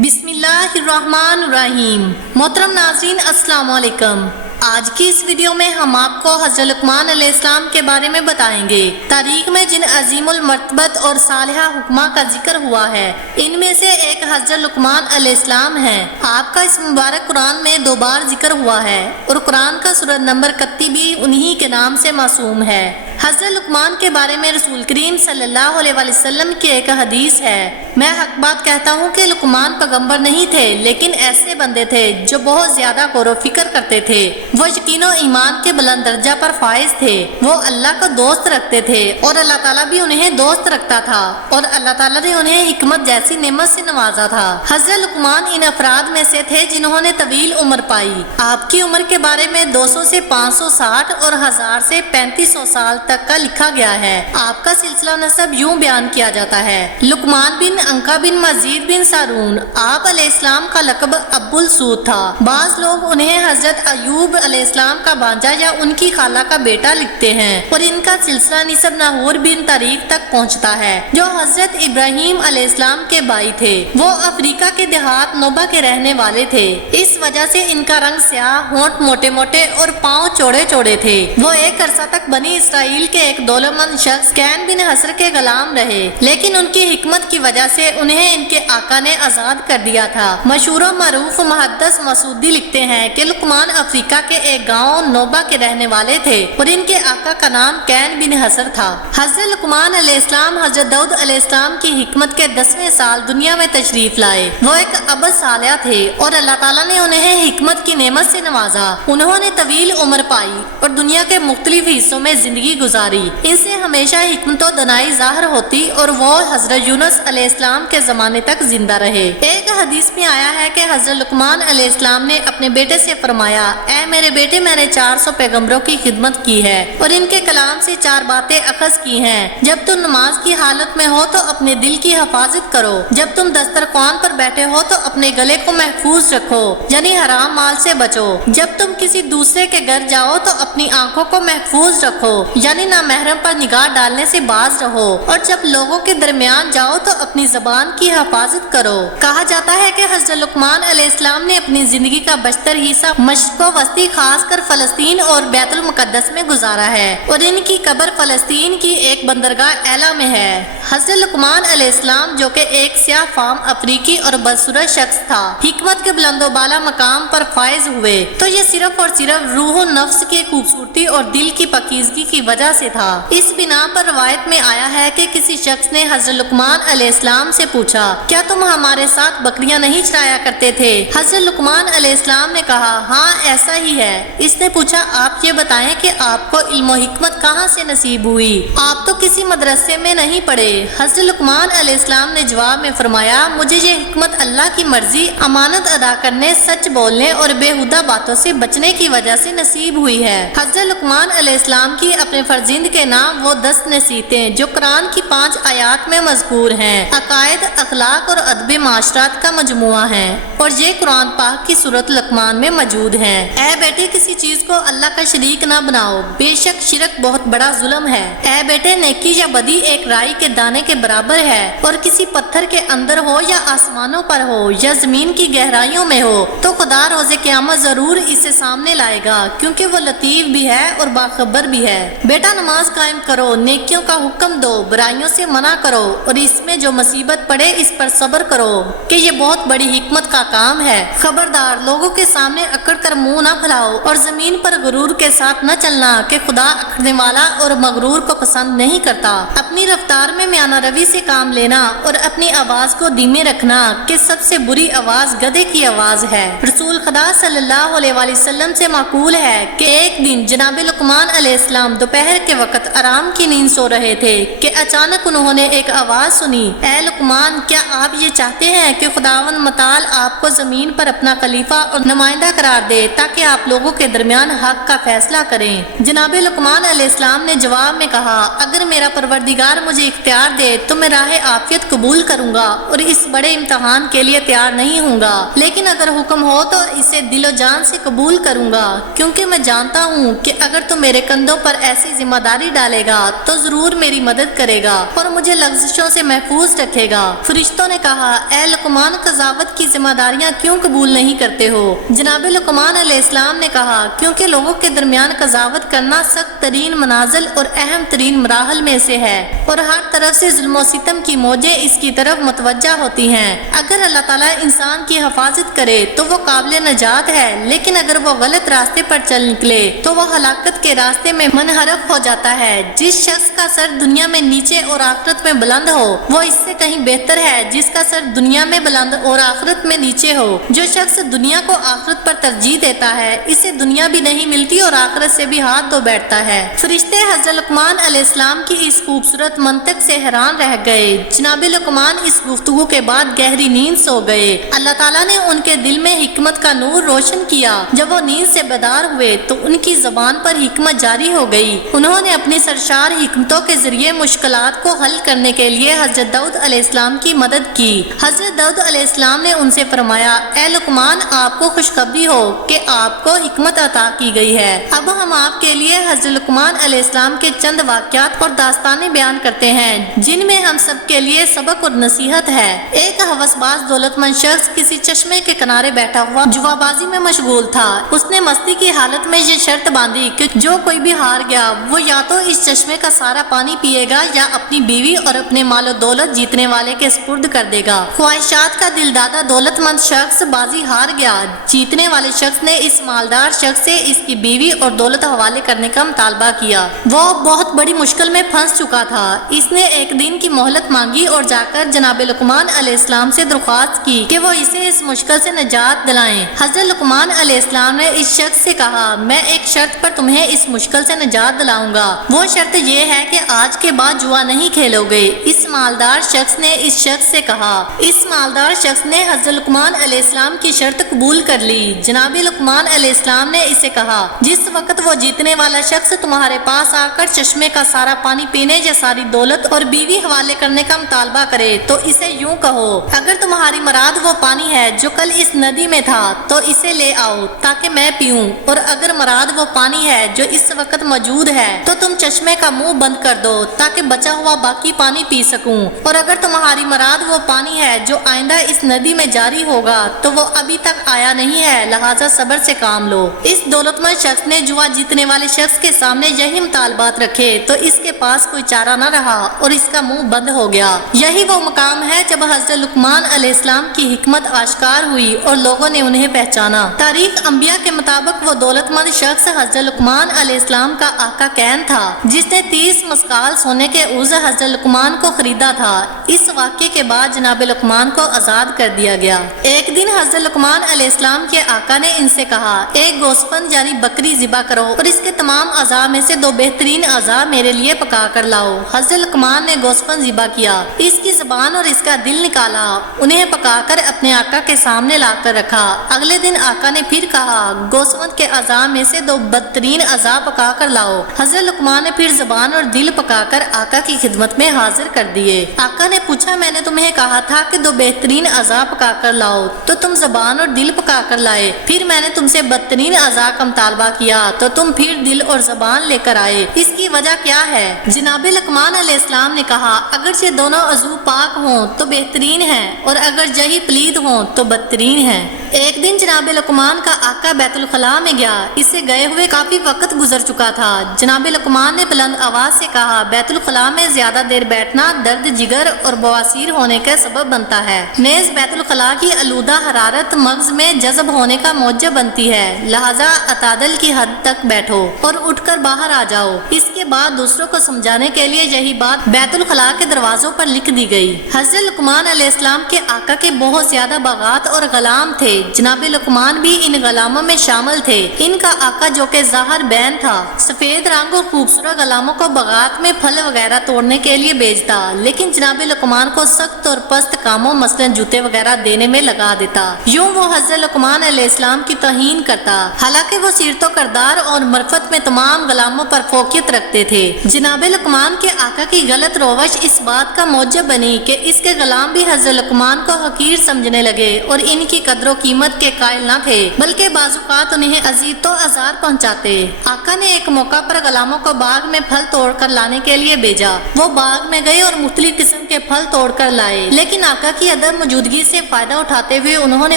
بسم اللہ الرحمن الرحیم۔ محترم ناظرین السلام علیکم۔ آج کی اس ویڈیو میں ہم آپ کو حضرت لقمان علیہ السلام کے بارے میں بتائیں گے۔ تاریخ میں جن عظیم المرتبت اور صالحہ حکماں کا ذکر ہوا ہے، ان میں سے ایک حضرت لقمان علیہ السلام ہے۔ آپ کا اس مبارک قرآن میں 2 بار ذکر ہوا ہے اور قرآن کا سورۃ نمبر 31 بھی انہی کے نام سے موسوم ہے۔ حضرت لقمان کے بارے میں رسول کریم صلی اللہ علیہ وسلم کی ایک حدیث ہے، میں حق بات کہتا ہوں کہ لقمان پیغمبر نہیں تھے، لیکن ایسے بندے تھے جو بہت زیادہ غور و فکر کرتے تھے۔ وہ یقین و ایمان کے بلند درجہ پر فائز تھے۔ وہ اللہ کو دوست رکھتے تھے اور اللہ تعالیٰ بھی انہیں دوست رکھتا تھا، اور اللہ تعالیٰ نے انہیں حکمت جیسی نعمت سے نوازا تھا۔ حضرت لقمان ان افراد میں سے تھے جنہوں نے طویل عمر پائی۔ آپ کی عمر کے بارے میں 200 سے 560 اور 1000 سے 3500 سال تک کا لکھا گیا ہے۔ آپ کا سلسلہ نسب یوں بیان کیا جاتا ہے: لقمان بن انکا بن مزید بن سارون۔ آپ علیہ السلام کا لقب ابو السود تھا۔ بعض لوگ انہیں حضرت ایوب علیہ السلام کا بانجا یا ان کی خالہ کا بیٹا لکھتے ہیں، اور ان کا سلسلہ نسب ناہور بن طریق تک پہنچتا ہے، جو حضرت ابراہیم علیہ السلام کے بھائی تھے۔ وہ افریقہ کے دیہات نوبہ کے رہنے والے تھے، اس وجہ سے ان کا رنگ سیاہ، ہونٹ موٹے موٹے اور پاؤں چوڑے چوڑے تھے۔ وہ ایک عرصہ تک بنی اسرائیل کے ایک دولتمند شخص کین بن حسر کے غلام رہے، لیکن ان کی حکمت کی وجہ سے انہیں ان کے آقا نے آزاد کر دیا تھا۔ مشہور و معروف محدث مسعودی لکھتے ہیں کہ لقمان افریقہ کے ایک گاؤں نوبہ کے رہنے والے تھے، اور ان کے آقا کا نام کین بن حسر تھا۔ حضرت لقمان علیہ السلام حضرت داؤد علیہ السلام کی حکمت کے 10ویں سال دنیا میں تشریف لائے۔ وہ ایک عبد صالح تھے اور اللہ تعالیٰ نے انہیں حکمت کی نعمت سے نوازا۔ انہوں نے طویل عمر پائی اور دنیا کے مختلف حصوں میں زندگی گزاری۔ ان سے ہمیشہ حکمت و دانائی ظاہر ہوتی، اور وہ حضرت یونس علیہ السلام کے زمانے تک زندہ رہے۔ ایک حدیث میں آیا ہے کہ حضرت لقمان علیہ السلام نے اپنے بیٹے سے فرمایا: اے میرے بیٹے، میں نے 400 پیغمبروں کی خدمت کی ہے اور ان کے کلام سے 4 باتیں اخذ کی ہیں۔ جب تم نماز کی حالت میں ہو تو اپنے دل کی حفاظت کرو، جب تم دسترخوان پر بیٹھے ہو تو اپنے گلے کو محفوظ رکھو، یعنی حرام مال سے بچو، جب تم کسی دوسرے کے گھر جاؤ تو اپنی آنکھوں کو محفوظ رکھو، یعنی نامحرم پر نگاہ ڈالنے سے باز رہو، اور جب لوگوں کے درمیان جاؤ تو اپنی زبان کی حفاظت کرو۔ کہا جاتا ہے کہ حضرت لقمان علیہ السلام نے اپنی زندگی کا بیشتر حصہ مشرق و وسطی، خاص کر فلسطین اور بیت المقدس میں گزارا ہے، اور ان کی قبر فلسطین کی ایک بندرگاہ ایلا میں ہے۔ حضرت لقمان علیہ السلام، جو کہ ایک سیاہ فام افریقی اور بدصورت شخص تھا، حکمت کے بلند و بالا مقام پر فائز ہوئے تو یہ صرف اور صرف روح و نفس کی خوبصورتی اور دل کی پاکیزگی کی وجہ سے تھا۔ اس بنا پر روایت میں آیا ہے کہ کسی شخص نے حضرت لقمان علیہ السلام سے پوچھا: کیا تم ہمارے ساتھ بکریاں نہیں چرایا کرتے تھے؟ حضرت لقمان علیہ السلام نے کہا: ہاں ایسا ہی ہے۔ اس نے پوچھا: آپ یہ بتائیں کہ آپ کو علم و حکمت کہاں سے نصیب ہوئی؟ آپ تو کسی مدرسے میں نہیں پڑھے۔ حضرت لقمان علیہ السلام نے جواب میں فرمایا: مجھے یہ حکمت اللہ کی مرضی، امانت ادا کرنے، سچ بولنے اور بےہودہ باتوں سے بچنے کی وجہ سے نصیب ہوئی ہے۔ حضرت لقمان علیہ السلام کی اپنے فرزند کے نام وہ 10 نصیحتیں جو قرآن کی 5 آیات میں مذکور ہیں، عقائد، اخلاق اور ادب معاشرات کا مجموعہ ہیں، اور یہ قرآن پاک کی سورۃ لقمان میں موجود ہیں۔ اے بیٹے، کسی چیز کو اللہ کا شریک نہ بناؤ، بے شک شرک بہت بڑا ظلم ہے۔ اے بیٹے، نیکی یا بدی ایک رائی کے دانے کے برابر ہے، اور کسی پتھر کے اندر ہو یا آسمانوں پر ہو یا زمین کی گہرائیوں میں ہو تو خدا روز قیامت ضرور اسے سامنے لائے گا، کیونکہ وہ لطیف بھی ہے اور باخبر بھی ہے۔ بیٹا، نماز قائم کرو، نیکیوں کا حکم دو، برائیوں سے منع کرو، اور اس میں جو مصیبت پڑے اس پر صبر کرو کہ یہ بہت بڑی حکمت کا کام ہے۔ خبردار، لوگوں کے سامنے اکڑ کر منہ نہ پھیلاؤ، اور زمین پر غرور کے ساتھ نہ چلنا کہ خدا اکڑنے والا اور مغرور کو پسند نہیں کرتا۔ اپنی رفتار میں میانہ روی سے کام لینا اور اپنی آواز کو دھیمے رکھنا کہ سب سے بری آواز گدھے کی آواز ہے۔ رسول خدا صلی اللہ علیہ وآلہ وسلم سے معقول ہے کہ ایک دن جناب لقمان علیہ السلام دوپہر کے وقت آرام کی نیند سو رہے تھے کہ اچانک انہوں نے ایک آواز سنی: اے لقمان، کیا آپ یہ چاہتے ہیں کہ خداوند متعال آپ کو زمین پر اپنا خلیفہ اور نمائندہ قرار دے تاکہ آپ لوگوں کے درمیان حق کا فیصلہ کریں؟ جناب لقمان علیہ السلام نے جواب میں کہا: اگر میرا پروردگار مجھے اختیار اختیار دے تو میں راہ عافیت قبول کروں گا اور اس بڑے امتحان کے لیے تیار نہیں ہوں گا، لیکن اگر حکم ہو تو اسے دل و جان سے قبول کروں گا، کیونکہ میں جانتا ہوں کہ اگر تو میرے کندھوں پر ایسی ذمہ داری ڈالے گا تو ضرور میری مدد کرے گا اور مجھے لغزشوں سے محفوظ رکھے گا۔ فرشتوں نے کہا، اے لقمان، قضاوت کی ذمہ داریاں کیوں قبول نہیں کرتے ہو؟ جناب لقمان علیہ السلام نے کہا، کیونکہ لوگوں کے درمیان قضاوت کرنا سخت ترین منازل اور اہم ترین مراحل میں سے ہے، اور ہر طرف سے ظلم و ستم کی موجیں اس کی طرف متوجہ ہوتی ہیں۔ اگر اللہ تعالیٰ انسان کی حفاظت کرے تو وہ قابل نجات ہے، لیکن اگر وہ غلط راستے پر چل نکلے تو وہ ہلاکت کے راستے میں منحرف ہو جاتا ہے۔ جس شخص کا سر دنیا میں نیچے اور آخرت میں بلند ہو وہ اس سے کہیں بہتر ہے جس کا سر دنیا میں بلند اور آخرت میں نیچے ہو۔ جو شخص دنیا کو آخرت پر ترجیح دیتا ہے اسے دنیا بھی نہیں ملتی اور آخرت سے بھی ہاتھ دھو بیٹھتا ہے۔ فرشتے حضرت لقمان علیہ السلام کی اس خوبصورت منطق سے حیران رہ گئے۔ جناب لقمان اس گفتگو کے بعد گہری نیند سو گئے۔ اللہ تعالیٰ نے ان کے دل میں حکمت کا نور روشن کیا۔ جب وہ نیند سے بیدار ہوئے تو ان کی زبان پر حکمت جاری ہو گئی۔ انہوں نے اپنی سرشار حکمتوں کے ذریعے مشکلات کو حل کرنے کے لیے حضرت داؤد علیہ السلام کی مدد کی۔ حضرت داؤد علیہ السلام نے ان سے فرمایا، اے لقمان، آپ کو خوشخبری ہو کہ آپ کو حکمت عطا کی گئی ہے۔ اب ہم آپ کے لیے حضرت لقمان علیہ السلام کے چند واقعات اور داستانیں بیان کرتے ہیں جن میں ہم سب کے لیے سبق اور نصیحت ہے۔ ایک ہوس باز دولت مند شخص کسی چشمے کے کنارے بیٹھا ہوا جوا بازی میں مشغول تھا۔ اس نے مستی کی حالت میں یہ شرط باندھی کہ جو کوئی بھی ہار گیا وہ یا تو اس چشمے کا سارا پانی پیے گا یا اپنی بیوی اور اپنے مال و دولت جیتنے والے کے سپرد کر دے گا۔ خواہشات کا دل دادا دولت مند شخص بازی ہار گیا۔ جیتنے والے شخص نے اس مالدار شخص سے اس کی بیوی اور دولت حوالے کرنے کا مطالبہ کیا۔ وہ بہت بڑی مشکل میں پھنس چکا تھا۔ اس نے ایک دن کی مہلت مانگی اور جا کر جناب لقمان علیہ السلام سے درخواست کی کہ وہ اسے اس مشکل سے نجات دلائیں۔ حضرت لقمان علیہ السلام نے اس شخص سے کہا، میں ایک شرط پر تمہیں اس مشکل سے نجات دلاؤں گا۔ وہ شرط یہ ہے کہ آج کے بعد جوا نہیں کھیلو گے۔ اس مالدار شخص نے اس شخص سے کہا۔ اس مالدار شخص نے حضرت لقمان علیہ السلام کی شرط قبول کر لی۔ جناب لقمان علیہ السلام نے اسے کہا، جس وقت وہ جیتنے والا شخص تمہارے پاس آ کر چشمے کا سارا پانی پینے یا ساری دولت اور بیوی حوالے کرنے کا مطالبہ کرے تو اسے یوں کہو، اگر تمہاری مراد وہ پانی ہے جو کل اس ندی میں تھا تو اسے لے آؤ تاکہ میں پیوں، اور اگر مراد وہ پانی ہے جو اس وقت موجود ہے تو تم چشمے کا منہ بند کر دو تاکہ بچا ہوا باقی پانی پی سکوں، اور اگر تمہاری مراد وہ پانی ہے جو آئندہ اس ندی میں جاری ہوگا تو وہ ابھی تک آیا نہیں ہے، لہذا صبر سے کام لو۔ اس دولت مند شخص نے جوا جیتنے والے شخص کے سامنے یہی مطالبات رکھے تو اس کے پاس کوئی چارہ نہ رہا اور اس کا منہ بند ہو گیا۔ یہی وہ مقام ہے جب حضرت لقمان علیہ السلام کی حکمت آشکار ہوئی اور لوگوں نے انہیں پہچانا۔ تاریخ انبیاء کے مطابق وہ دولت مند شخص حضرت لقمان علیہ السلام کا آقا کین تھا جس نے 30 مسقال سونے کے عوض حضرت لقمان کو خریدا تھا۔ اس واقعے کے بعد جناب لقمان کو آزاد کر دیا گیا۔ ایک دن حضرت لقمان علیہ السلام کے آقا نے ان سے کہا، ایک گوسفند یعنی بکری ذبح کرو اور اس کے تمام اعضاء میں سے 2 بہترین اعضاء میرے لیے پکا کر لاؤ۔ حضرت لقمان نے گوسفند ذبح کیا، اس کی زبان اور اس کا دل نکالا، انہیں پکا کر اپنے آقا کے سامنے لا کر رکھا۔ اگلے دن آقا نے پھر کہا، گوسفند کے اعضاء میں سے 2 بدترین اعضاء پکا کر لاؤ۔ حضرت لقمان نے پھر زبان اور دل پکا کر آقا کی خدمت میں حاضر کر دیے۔ آقا نے پوچھا، میں نے تمہیں کہا تھا کہ 2 بہترین اعضاء پکا کر لاؤ تو تم زبان اور دل پکا کر لائے، پھر میں نے تم سے بدترین اعضاء کا مطالبہ کیا تو تم پھر دل اور زبان لے کر آئے، اس کی وجہ کیا ہے؟ جناب لقمان علیہ السلام نے کہا، اگرچہ دونوں عضو پاک ہوں تو بہترین ہیں اور اگر جہی پلید ہوں تو بدترین ہیں۔ ایک دن جناب لقمان کا آقا بیت الخلاء میں گیا، اسے گئے ہوئے کافی وقت گزر چکا تھا۔ جناب لقمان نے بلند آواز سے کہا، بیت الخلاء میں زیادہ دیر بیٹھنا درد جگر اور بواسیر ہونے کا سبب بنتا ہے، نیز بیت الخلاء کی آلودہ حرارت مغز میں جذب ہونے کا موجب بنتی ہے، لہذا اعتدال کی حد تک بیٹھو اور اٹھ کر باہر آ جاؤ۔ اس کے بعد دوسروں کو سمجھانے کے لیے یہی بات بیت الخلاء کے دروازوں پر لکھ دی گئی۔ حضرت لقمان علیہ السلام کے آقا کے بہت زیادہ باغات اور غلام تھے، جناب لقمان بھی ان غلاموں میں شامل تھے۔ ان کا آقا جو کہ ظاہر بین تھا، سفید رنگ اور خوبصورت غلاموں کو باغات میں پھل وغیرہ توڑنے کے لیے بھیجتا، لیکن جناب لقمان کو سخت اور پست کاموں مثلاً جوتے وغیرہ دینے میں لگا دیتا۔ یوں وہ حضرت لقمان علیہ السلام کی توہین کرتا، حالانکہ وہ سیرت و کردار اور معرفت میں تمام غلاموں پر فوقیت رکھتے تھے۔ جناب لقمان کے آقا کی غلط غلط روش اس بات کا موجب بنی کہ اس کے غلام بھی حضرت لقمان کو حقیر سمجھنے لگے اور ان کی قدر و قیمت کے قائل نہ تھے، بلکہ بعض اوقات انہیں اذیت و آزار پہنچاتے۔ آقا نے ایک موقع پر غلاموں کو باغ میں پھل توڑ کر لانے کے لیے بھیجا۔ وہ باغ میں گئے اور مختلف قسم کے پھل توڑ کر لائے، لیکن آقا کی عدم موجودگی سے فائدہ اٹھاتے ہوئے انہوں نے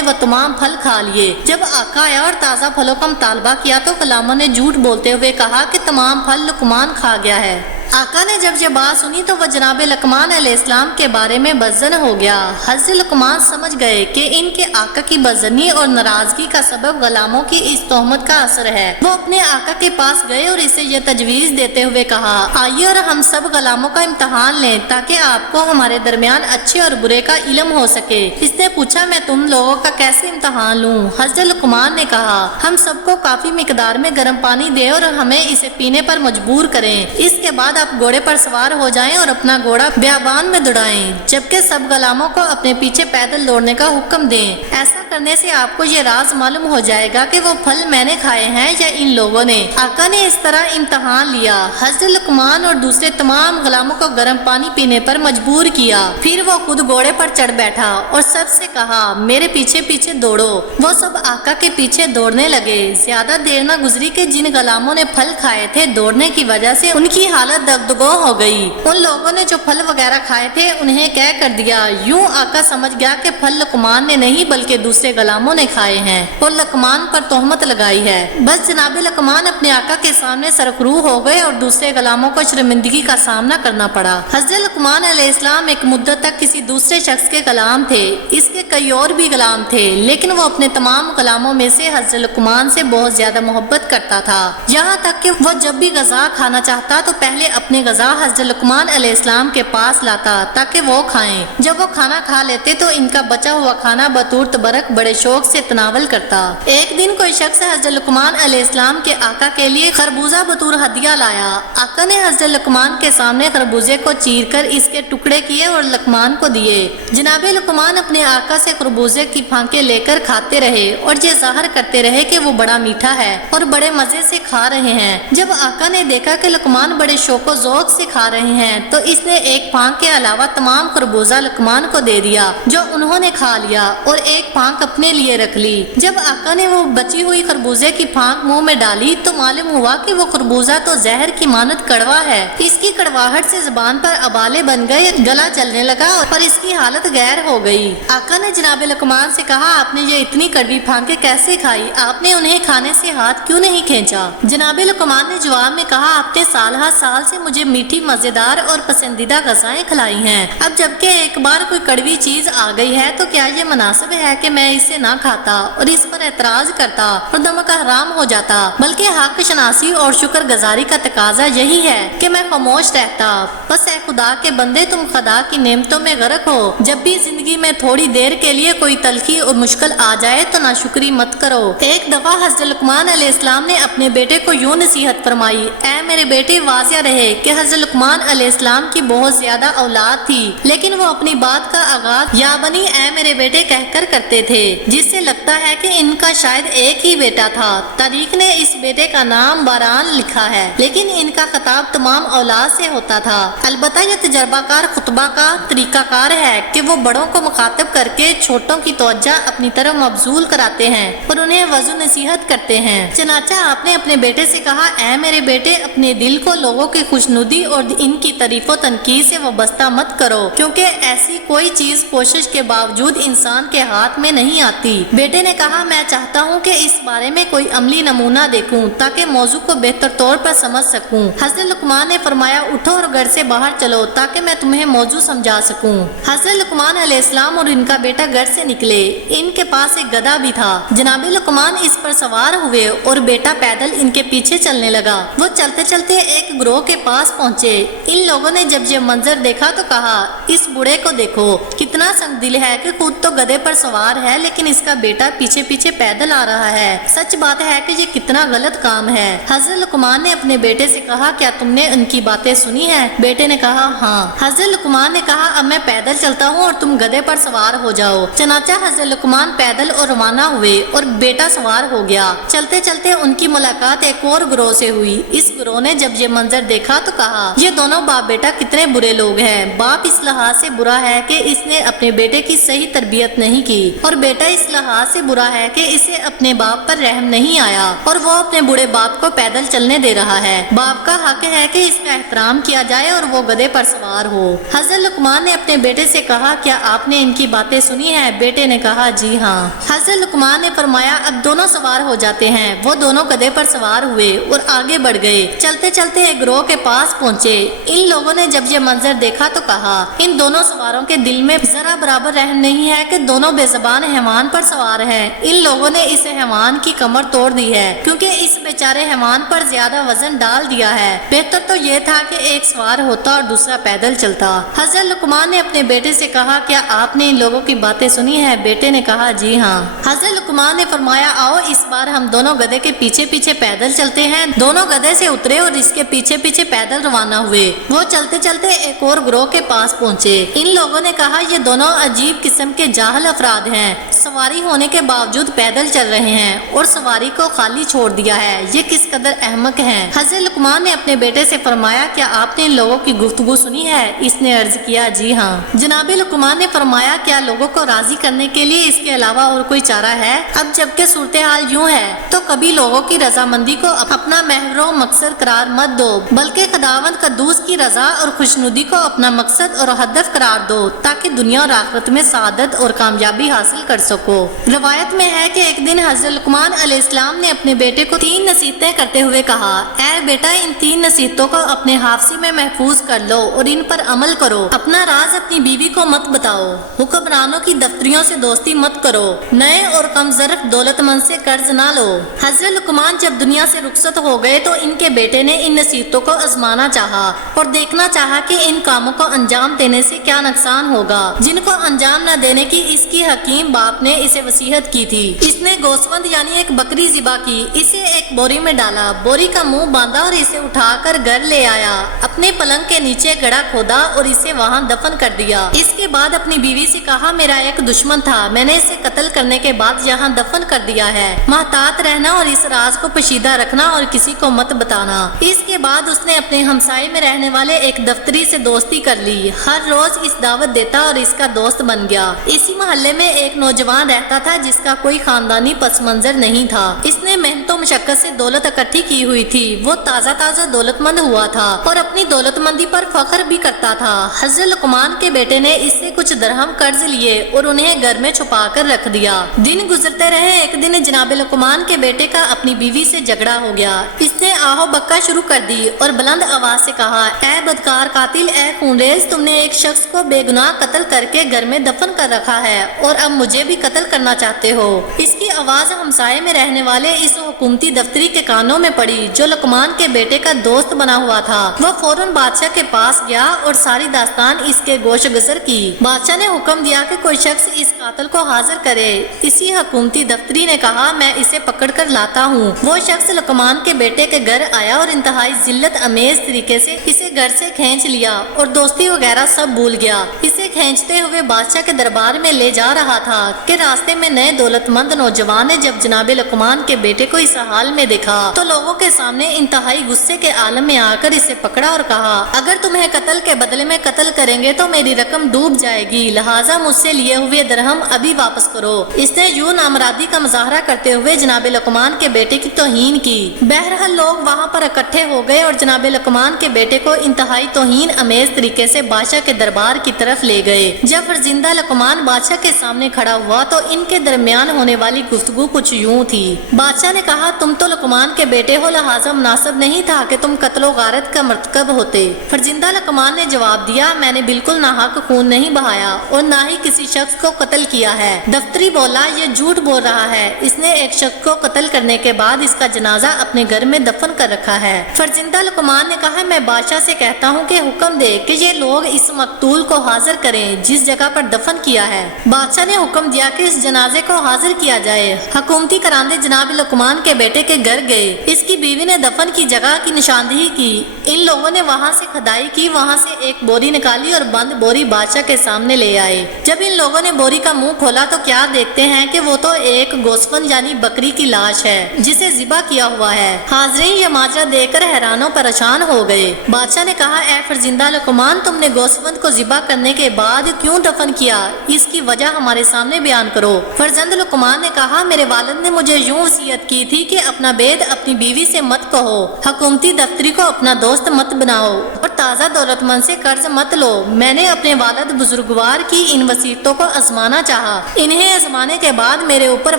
وہ تمام پھل کھا لیے۔ جب آقا آیا اور تازہ پھلوں کا مطالبہ کیا تو غلاموں نے جھوٹ بولتے ہوئے کہا کہ تمام پھل لقمان کھا گیا ہے۔ آقا نے جب یہ بات سنی تو وہ جناب لقمان علیہ السلام کے بارے میں بدظن ہو گیا۔ حضرت لقمان سمجھ گئے کہ ان کے آقا کی بدظنی اور ناراضگی کا سبب غلاموں کی اس تہمت کا اثر ہے۔ وہ اپنے آقا کے پاس گئے اور اسے یہ تجویز دیتے ہوئے کہا، آئیے اور ہم سب غلاموں کا امتحان لیں تاکہ آپ کو ہمارے درمیان اچھے اور برے کا علم ہو سکے۔ اس نے پوچھا، میں تم لوگوں کا کیسے امتحان لوں؟ حضرت لقمان نے کہا، ہم سب کو کافی مقدار میں گرم پانی دیں اور ہمیں اسے پینے پر مجبور کریں، اس کے بعد آپ گھوڑے پر سوار ہو جائیں اور اپنا گھوڑا بیابان میں دوڑائیں، جبکہ سب غلاموں کو اپنے پیچھے پیدل دوڑنے کا حکم دیں۔ ایسا کرنے سے آپ کو یہ راز معلوم ہو جائے گا کہ وہ پھل میں نے کھائے ہیں یا ان لوگوں نے۔ آقا نے اس طرح امتحان لیا۔ حضرت لقمان اور دوسرے تمام غلاموں کو گرم پانی پینے پر مجبور کیا، پھر وہ خود گھوڑے پر چڑھ بیٹھا اور سب سے کہا، میرے پیچھے پیچھے دوڑو۔ وہ سب آقا کے پیچھے دوڑنے لگے۔ زیادہ دیر نہ گزری کہ جن غلاموں نے پھل کھائے تھے، دوڑنے کی وجہ سے ان کی حالت دگدگو ہو گئی۔ ان لوگوں نے جو پھل وغیرہ کھائے تھے انہیں کہہ کر دیا۔ یوں آقا سمجھ گیا کہ پھل لقمان نے نہیں بلکہ دوسرے غلاموں نے کھائے ہیں اور لقمان پر تہمت لگائی ہے۔ بس جناب لقمان اپنے آقا کے سامنے سرخرو ہو گئے اور دوسرے غلاموں کو شرمندگی کا سامنا کرنا پڑا۔ حضرت لقمان علیہ السلام ایک مدت تک کسی دوسرے شخص کے غلام تھے۔ اس کے کئی اور بھی غلام تھے، لیکن وہ اپنے تمام غلاموں میں سے حضرت لقمان سے بہت زیادہ محبت کرتا تھا، یہاں تک کہ وہ جب بھی غذا کھانا چاہتا تو پہلے اپنے غذا حضرت لقمان علیہ السلام کے پاس لاتا تاکہ وہ کھائیں۔ جب وہ کھانا کھا لیتے تو ان کا بچا ہوا کھانا بطور تبرک بڑے شوق سے تناول کرتا۔ ایک دن کوئی شخص حضرت لقمان علیہ السلام کے آقا کے لیے خربوزہ بطور ہدیہ لایا۔ آقا نے حضرت لقمان کے سامنے خربوزے کو چیر کر اس کے ٹکڑے کیے اور لقمان کو دیے۔ جناب لقمان اپنے آقا سے خربوزے کی پھانکیں لے کر کھاتے رہے اور یہ ظاہر کرتے رہے کہ وہ بڑا میٹھا ہے اور بڑے مزے سے کھا رہے ہیں۔ جب آقا نے دیکھا کہ لقمان بڑے شوق و ذوق سے کھا رہے ہیں تو اس نے ایک پھانک کے علاوہ تمام خربوزہ لقمان کو دے دیا، جو انہوں نے کھا لیا اور ایک پھانک اپنے لیے رکھ لی۔ جب آقا نے وہ بچی ہوئی خربوزے کی پھانک منہ میں ڈالی تو معلوم ہوا کہ وہ خربوزہ تو زہر کی مانند کڑوا ہے۔ اس کی کڑواہٹ سے زبان پر ابالے بن گئے، گلا جلنے لگا اور اس کی حالت غیر ہو گئی۔ آقا نے جناب لقمان سے کہا، آپ نے یہ اتنی کڑوی پھانکیں کیسے کھائی؟ آپ نے انہیں کھانے سے ہاتھ کیوں نہیں کھینچا؟ جناب لقمان نے جواب میں کہا، آپ نے سال ہر سال سے مجھے میٹھی مزیدار اور پسندیدہ غذائیں کھلائی ہیں، اب جبکہ ایک بار کوئی کڑوی چیز آ گئی ہے تو کیا یہ مناسب ہے کہ میں اسے نہ کھاتا اور اس پر اعتراض کرتا اور نمک حرام ہو جاتا؟ بلکہ حق شناسی اور شکر گزاری کا تقاضا یہی ہے کہ میں خاموش رہتا۔ بس اے خدا کے بندے، تم خدا کی نعمتوں میں غرق ہو۔ جب بھی زندگی میں تھوڑی دیر کے لیے کوئی تلخی اور مشکل آ جائے تو ناشکری مت کرو۔ ایک دفعہ حضرت لقمان علیہ السلام نے اپنے بیٹے کو یوں نصیحت فرمائی، اے میرے بیٹے، واضح رہے کہ حضرت لقمان علیہ السلام کی بہت زیادہ اولاد تھی، لیکن وہ اپنی بات کا آغاز یا بنی اے میرے بیٹے کہہ کر کرتے تھے، جس سے لگتا ہے کہ ان کا شاید ایک ہی بیٹا تھا۔ تاریخ نے اس بیٹے کا نام باران لکھا ہے، لیکن ان کا خطاب تمام اولاد سے ہوتا تھا۔ البتہ یہ تجربہ کار خطبہ کا طریقہ کار ہے کہ وہ بڑوں کو مخاطب کر کے چھوٹوں کی توجہ اپنی طرف مبذول کراتے ہیں اور انہیں وعظ نصیحت کرتے ہیں۔ چنانچہ آپ نے اپنے بیٹے سے کہا، اے میرے بیٹے، اپنے دل کو لوگوں کی خوشنودی اور ان کی تعریف و تنقید سے وابستہ مت کرو، کیونکہ ایسی کوئی چیز کوشش کے باوجود انسان کے ہاتھ میں نہیں آتی۔ بیٹے نے کہا، میں چاہتا ہوں کہ اس بارے میں کوئی عملی نمونہ دیکھوں تاکہ موضوع کو بہتر طور پر سمجھ سکوں۔ حضرت لقمان نے فرمایا، اٹھو اور گھر سے باہر چلو تاکہ میں تمہیں موضوع سمجھا سکوں۔ حضرت لقمان علیہ السلام اور ان کا بیٹا گھر سے نکلے۔ ان کے پاس ایک گدھا بھی تھا۔ جناب لقمان اس پر سوار ہوئے اور بیٹا پیدل ان کے پیچھے چلنے لگا۔ وہ چلتے چلتے ایک گروہ کے پاس پہنچے۔ ان لوگوں نے جب یہ منظر دیکھا تو کہا، اس بوڑھے کو دیکھو، کتنا سنگ دل ہے کہ خود تو گدھے پر سوار ہے لیکن اس کا بیٹا پیچھے پیچھے پیدل آ رہا ہے۔ سچ بات ہے کہ یہ کتنا غلط کام ہے۔ حضرت لقمان نے اپنے بیٹے سے کہا، کیا تم نے ان کی باتیں سنی ہیں؟ بیٹے نے کہا، ہاں۔ حضرت لقمان نے کہا، اب میں پیدل چلتا ہوں اور تم گدھے پر سوار ہو جاؤ۔ چنانچہ حضرت لقمان پیدل اور روانہ ہوئے اور بیٹا سوار ہو گیا۔ چلتے چلتے ان کی ملاقات ایک اور گروہ سے ہوئی۔ اس گروہ نے جب یہ منظر دیکھا دیکھا تو کہا یہ دونوں باپ بیٹا کتنے برے لوگ ہیں۔ باپ اس لحاظ سے برا ہے کہ اس نے اپنے بیٹے کی صحیح تربیت نہیں کی، اور بیٹا اس لحاظ سے برا ہے کہ اسے اپنے باپ پر رحم نہیں آیا اور وہ اپنے بوڑھے باپ کو پیدل چلنے دے رہا ہے۔ باپ کا حق ہے کہ اس کا احترام کیا جائے اور وہ گدھے پر سوار ہو۔ حضرت لقمان نے اپنے بیٹے سے کہا کیا آپ نے ان کی باتیں سنی ہیں؟ بیٹے نے کہا جی ہاں۔ حضرت لقمان نے فرمایا اب دونوں سوار ہو جاتے ہیں۔ وہ دونوں گدھے پر سوار ہوئے اور آگے بڑھ گئے۔ چلتے چلتے ایک گروہ کے پاس پہنچے۔ ان لوگوں نے جب یہ منظر دیکھا تو کہا ان دونوں سواروں کے دل میں ذرا برابر رحم نہیں ہے کہ دونوں بے زبان حیوان پر سوار ہیں۔ ان لوگوں نے اس حیوان کی کمر توڑ دی ہے کیونکہ اس بیچارے حیوان پر زیادہ وزن ڈال دیا ہے۔ بہتر تو یہ تھا کہ ایک سوار ہوتا اور دوسرا پیدل چلتا۔ حضرت لقمان نے اپنے بیٹے سے کہا کیا آپ نے ان لوگوں کی باتیں سنی ہیں؟ بیٹے نے کہا جی ہاں۔ حضرت لقمان نے فرمایا آؤ اس بار ہم دونوں گدھے کے پیچھے پیچھے پیدل چلتے ہیں۔ دونوں گدھے سے اترے اور اس کے پیچھے پیچھے پیدل روانہ ہوئے۔ وہ چلتے چلتے ایک اور گروہ کے پاس پہنچے۔ ان لوگوں نے کہا یہ دونوں عجیب قسم کے جاہل افراد ہیں، سواری ہونے کے باوجود پیدل چل رہے ہیں اور سواری کو خالی چھوڑ دیا ہے، یہ کس قدر احمق ہیں۔ حضرت لقمان نے اپنے بیٹے سے فرمایا کیا آپ نے ان لوگوں کی گفتگو سنی ہے؟ اس نے عرض کیا جی ہاں۔ جناب لقمان نے فرمایا کیا لوگوں کو راضی کرنے کے لیے اس کے علاوہ اور کوئی چارہ ہے؟ اب جبکہ صورتحال یوں ہے تو کبھی لوگوں کی رضامندی کو اپنا محور و مقصد قرار مت دو، بلکہ خداوند قدوس کی رضا اور خوشنودی کو اپنا مقصد اور ہدف قرار دو تاکہ دنیا اور آخرت میں سعادت اور کامیابی حاصل کر سکو۔ روایت میں ہے کہ ایک دن حضرت لقمان علیہ السلام نے اپنے بیٹے کو 3 نصیحتیں کرتے ہوئے کہا اے بیٹا ان 3 نصیحتوں کو اپنے حافظے میں محفوظ کر لو اور ان پر عمل کرو۔ اپنا راز اپنی بیوی کو مت بتاؤ، حکمرانوں کی دفتریوں سے دوستی مت کرو، نئے اور کم ظرف دولت مند سے قرض نہ لو۔ حضرت لقمان جب دنیا سے رخصت ہو گئے تو ان کے بیٹے نے ان نصیحتوں کو آزمانا چاہا اور دیکھنا چاہا کہ ان کاموں کو انجام دینے سے کیا نقصان ہوگا جن کو انجام نہ دینے کی اس کی حکیم باپ نے اسے وصیت کی تھی۔ اس نے گوسفند یعنی ایک بکری ذبح کی، اسے ایک بوری میں ڈالا، بوری کا منہ باندھا اور اسے اٹھا کر گھر لے آیا، اپنے پلنگ کے نیچے گڑھا کھودا اور اسے وہاں دفن کر دیا۔ اس کے بعد اپنی بیوی سے کہا میرا ایک دشمن تھا، میں نے اسے قتل کرنے کے بعد یہاں دفن کر دیا ہے، محتاط رہنا اور اس راز کو پوشیدہ رکھنا اور کسی کو مت بتانا۔ اس کے بعد اس نے اپنے ہمسائے میں رہنے والے ایک دفتری سے دوستی کر لی، ہر روز اس دعوت دیتا اور اس کا دوست بن گیا۔ اسی محلے میں ایک نوجوان رہتا تھا جس کا کوئی خاندانی پس منظر نہیں تھا، اس نے محنت و مشقت سے دولت اکٹھی کی ہوئی تھی، وہ تازہ دولت مند ہوا تھا اور اپنی دولت مندی پر فخر بھی کرتا تھا۔ حضرت لقمان کے بیٹے نے اس سے کچھ درہم قرض لیے اور انہیں گھر میں چھپا کر رکھ دیا۔ دن گزرتے رہے، ایک دن جناب لقمان کے بیٹے کا اپنی بیوی سے جھگڑا ہو گیا، اس نے آہو بکا شروع کر دی اور بلند آواز سے کہا اے بدکار قاتل، اے خونریز، تم نے ایک شخص کو بے گناہ قتل کر کے گھر میں دفن کر رکھا ہے اور اب مجھے بھی قتل کرنا چاہتے ہو۔ اس کی آواز ہمسائے میں رہنے والے اس حکومتی دفتری کے کانوں میں پڑی جو لقمان کے بیٹے کا دوست بنا ہوا تھا۔ وہ فوراً بادشاہ کے پاس گیا اور ساری داستان اس کے گوش گزر کی۔ بادشاہ نے حکم دیا کہ کوئی شخص اس قاتل کو حاضر کرے۔ اسی حکومتی دفتری نے کہا میں اسے پکڑ کر لاتا ہوں۔ وہ شخص لقمان کے بیٹے کے گھر آیا اور انتہائی ذلت امیز طریقے سے اسے گھر سے کھینچ لیا اور دوستی وغیرہ سب بھول گیا۔ اسے کھینچتے ہوئے بادشاہ کے دربار میں لے جا رہا تھا کہ راستے میں نئے دولت مند نوجوان نے جب جناب لقمان کے بیٹے کو اس حال میں دیکھا تو لوگوں کے سامنے انتہائی غصے کے عالم میں آ کر اسے پکڑا اور کہا اگر تمہیں قتل کے بدلے میں قتل کریں گے تو میری رقم ڈوب جائے گی، لہٰذا مجھ سے لیے ہوئے درہم ابھی واپس کرو۔ اس نے یوں نامرادی کا مظاہرہ کرتے ہوئے جناب لقمان کے بیٹے کی توہین کی۔ بہرحال لوگ وہاں پر اکٹھے ہو گئے اور جناب لقمان کے بیٹے کو انتہائی توہین امیز طریقے سے بادشاہ کے دربار کی طرف لے گئے۔ جب فرزندہ لقمان بادشاہ کے سامنے کھڑا ہوا تو ان کے درمیان ہونے والی گفتگو کچھ یوں تھی۔ بادشاہ نے کہا تم تو لقمان کے بیٹے ہو، لہٰذا مناسب نہیں تھا کہ تم قتل و غارت کا مرتکب ہوتے۔ فرزندہ لقمان نے جواب دیا میں نے بالکل ناحق خون نہیں بہایا اور نہ ہی کسی شخص کو قتل کیا ہے۔ دفتری بولا یہ جھوٹ بول رہا ہے، اس نے ایک شخص کو قتل کرنے کے بعد اس کا جنازہ اپنے گھر میں دفن کر رکھا ہے۔ فرزندہ لقمان نے کہا میں بادشاہ سے کہتا ہوں کہ حکم دے کہ یہ لوگ اس مقتول کو حاضر کریں جس جگہ پر دفن کیا ہے۔ بادشاہ نے حکم دیا کہ اس جنازے کو حاضر کیا جائے۔ حکومتی کراندے جناب لقمان کے بیٹے کے گھر گئے، اس کی بیوی نے دفن کی جگہ کی نشاندہی کی، ان لوگوں نے وہاں سے کھدائی کی، وہاں سے ایک بوری نکالی اور بند بوری بادشاہ کے سامنے لے آئے۔ جب ان لوگوں نے بوری کا منہ کھولا تو کیا دیکھتے ہیں کہ وہ تو ایک گوسفند یعنی بکری کی لاش ہے جسے ذبح کیا ہوا ہے۔ حاضرین یہ ماجرا دیکھ کر حیران و پریشان پریشان ہو گئے۔ بادشاہ نے کہا اے فرزندہ لقمان، تم نے گوسفند کو ذبح کرنے کے بعد کیوں دفن کیا؟ اس کی وجہ ہمارے سامنے بیان کرو۔ فرزند لقمان نے کہا میرے والد نے مجھے یوں وصیت کی تھی کہ اپنا بید اپنی بیوی سے مت کہو، حکومتی دفتری کو اپنا دوست مت بناؤ اور تازہ دولت مند سے قرض مت لو۔ میں نے اپنے والد بزرگوار کی ان وصیتوں کو آزمانا چاہا۔ انہیں آزمانے کے بعد میرے اوپر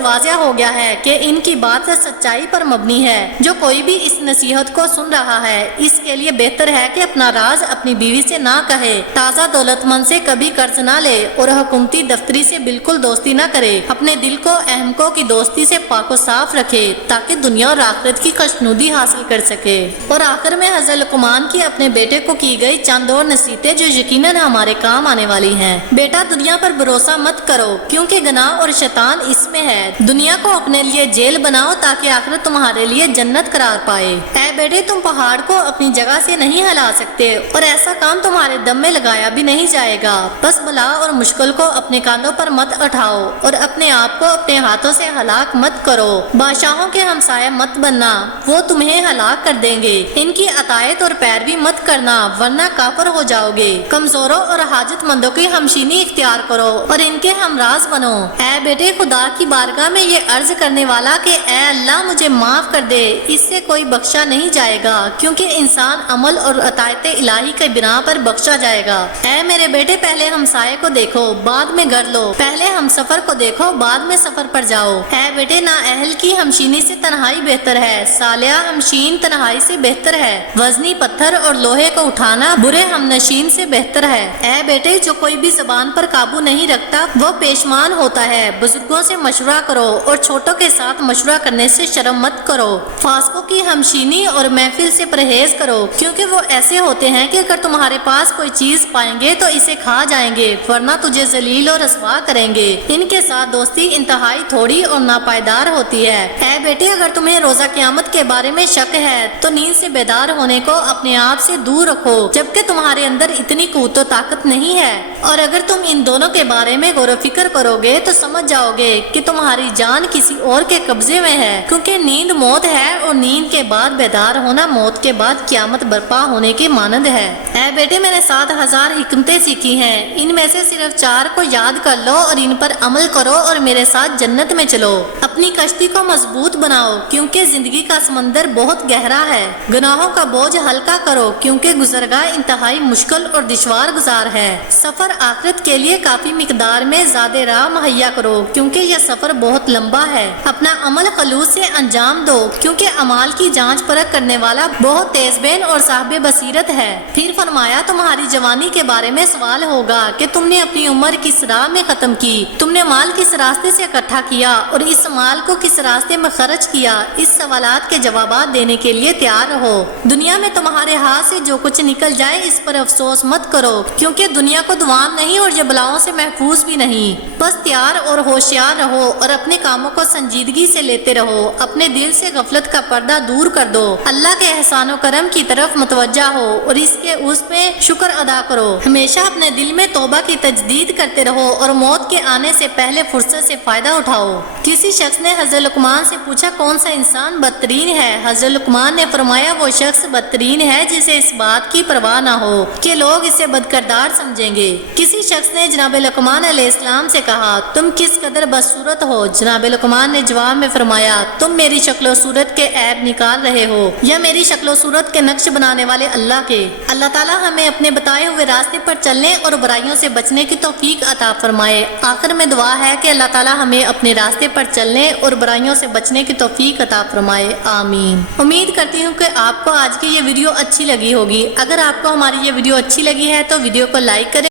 واضح ہو گیا ہے کہ ان کی بات سچائی پر مبنی ہے۔ جو کوئی بھی اس نصیحت کو سن رہا ہے اس کے لیے بہتر ہے کہ اپنا راز اپنی بیوی سے نہ کہے، تازہ دولت مند سے کبھی قرض نہ لے اور حکومتی دفتری سے بالکل دوستی نہ کرے۔ اپنے دل کو احمقوں کی دوستی سے پاک و صاف رکھے تاکہ دنیا اور آخرت کی خوشنودی حاصل کر سکے۔ اور آخر میں حضرت لقمان کی اپنے بیٹے کو کی گئی چند اور نصیحتیں جو یقیناً ہمارے کام آنے والی ہیں۔ بیٹا، دنیا پر بھروسہ مت کرو کیونکہ گناہ اور شیطان اس میں ہے۔ دنیا کو اپنے لیے جیل بناؤ تاکہ آخرت تمہارے لیے جنت قرار پائے۔ اے بیٹے، تم پہاڑ کو اپنی جگہ سے نہیں ہلا سکتے اور ایسا کام تمہارے دم میں لگایا بھی نہیں جائے گا۔ بس بلا اور مشکل کو اپنے کاندھوں پر مت اٹھاؤ اور اپنے آپ کو اپنے ہاتھوں سے ہلاک مت کرو۔ بادشاہوں کے ہمسائے مت بننا، وہ تمہیں ہلاک کر دیں گے۔ ان کی اطاعت اور پیروی مت کرنا ورنہ کافر ہو جاؤ گے۔ کمزوروں اور حاجت مندوں کی ہمشینی اختیار کرو اور ان کے ہمراز بنو۔ اے بیٹے، خدا کی بارگاہ میں یہ عرض کرنے والا کہ اے اللہ مجھے معاف کر دے، اس سے کوئی بخشا نہیں جائے گا کیونکہ انسان عمل اور اطاعت الہی کے بنا پر بخشا جائے گا۔ اے میرے بیٹے، پہلے ہمسائے کو دیکھو بعد میں گھر لو، پہلے ہم سفر کو دیکھو بعد میں سفر پر جاؤ۔ اے بیٹے، نا اہل کی ہمشینی سے تنہائی بہتر ہے، صالحہ ہمشین تنہائی سے بہتر ہے۔ وزنی پتھر اور لوہے کو اٹھانا برے ہمنشین سے بہتر ہے۔ اے بیٹے، جو کوئی بھی زبان پر قابو نہیں رکھتا وہ پیشمان ہوتا ہے۔ بزرگوں سے مشورہ کرو اور چھوٹوں کے ساتھ مشورہ کرنے سے شرم مت کرو۔ فاسقوں کی ہمشینی اور محفل سے پرہیز کرو کیونکہ وہ ایسے ہوتے ہیں کہ اگر تمہارے پاس کوئی چیز پائیں گے تو اسے کھا جائیں گے ورنہ تجھے ذلیل اور رسوا کریں گے۔ ان کے ساتھ دوستی انتہائی تھوڑی اور ناپائیدار ہوتی ہے۔ اے بیٹے، اگر تمہیں روزہ قیامت کے بارے میں شک ہے تو نیند سے بیدار ہونے کو اپنے آپ سے دور رکھو جبکہ تمہارے اندر اتنی قوت و طاقت نہیں ہے۔ اور اگر تم ان دونوں کے بارے میں غور و فکر کرو گے تو سمجھ جاؤ گے کہ تمہاری جان کسی اور کے قبضے میں ہے، کیونکہ نیند موت ہے اور نیند کے بعد بیدار ہونا موت کے بعد قیامت برپا ہونے کی مانند ہے۔ اے بیٹے، میں نے 7000 حکمتیں سیکھی ہیں، ان میں سے صرف 4 کو یاد کر لو اور ان پر عمل کرو اور میرے ساتھ جنت میں چلو۔ اپنی کشتی کو مضبوط بناؤ کیونکہ زندگی کا سمندر بہت گہرا ہے۔ گناہوں کا بوجھ ہلکا کرو کیونکہ گزرگاہ انتہائی مشکل اور دشوار گزار ہے۔ سفر آخرت کے لیے کافی مقدار میں زیادہ راہ مہیا کرو کیونکہ یہ سفر بہت لمبا ہے۔ اپنا عمل خلوص سے انجام دو کیونکہ اعمال کی جانچ پرکھ کرنے والا بہت تیز بین اور صاحب بصیرت ہے۔ پھر فرمایا تمہاری جوانی کے بارے میں سوال ہوگا کہ تم نے اپنی عمر کس راہ میں ختم کی، تم نے مال کس راستے سے اکٹھا کیا اور اس مال کو کس راستے میں خرچ کیا۔ اس سوالات کے جوابات دینے کے لیے تیار رہو۔ دنیا میں تمہارے ہاتھ سے جو کچھ نکل جائے اس پر افسوس مت کرو کیونکہ دنیا کو دوام نہیں اور یہ بلاؤں سے محفوظ بھی نہیں۔ بس تیار اور ہوشیار رہو اور اپنے کاموں کو سنجیدگی سے لیتے رہو۔ اپنے دل سے غفلت کا پردہ دور کر دو، اللہ کے احسان و کرم کی طرف متوجہ ہو اور اس میں شکر ادا کرو۔ ہمیشہ اپنے دل میں توبہ کی تجدید کرتے رہو اور موت کے آنے سے پہلے فرصت سے فائدہ اٹھاؤ۔ کسی شخص نے حضرت لقمان سے پوچھا کون سا انسان بدترین ہے؟ حضرت لقمان نے فرمایا وہ شخص بدترین ہے جسے اس بات کی پرواہ نہ ہو کہ لوگ اسے بدکردار سمجھیں گے۔ کسی شخص نے جناب لقمان علیہ السلام سے کہا تم کس قدر بدصورت ہو؟ جناب لقمان نے جواب میں فرمایا تم میری شکل و صورت کے عیب نکال رہے ہو یا میری شکل و صورت کے نقش بنانے والے اللہ کے۔ اللہ تعالیٰ ہمیں اپنے بتائے ہوئے راستے پر چلنے اور برائیوں سے بچنے کی توفیق عطا فرمائے۔ آخر میں دعا ہے کہ اللہ تعالیٰ ہمیں اپنے راستے پر چلنے اور برائیوں سے بچنے کی توفیق عطا فرمائے، آمین۔ امید کرتی ہوں کہ آپ کو آج کی یہ ویڈیو اچھی لگی ہوگی۔ اگر آپ کو ہماری یہ ویڈیو اچھی لگی ہے تو ویڈیو کو لائک کریں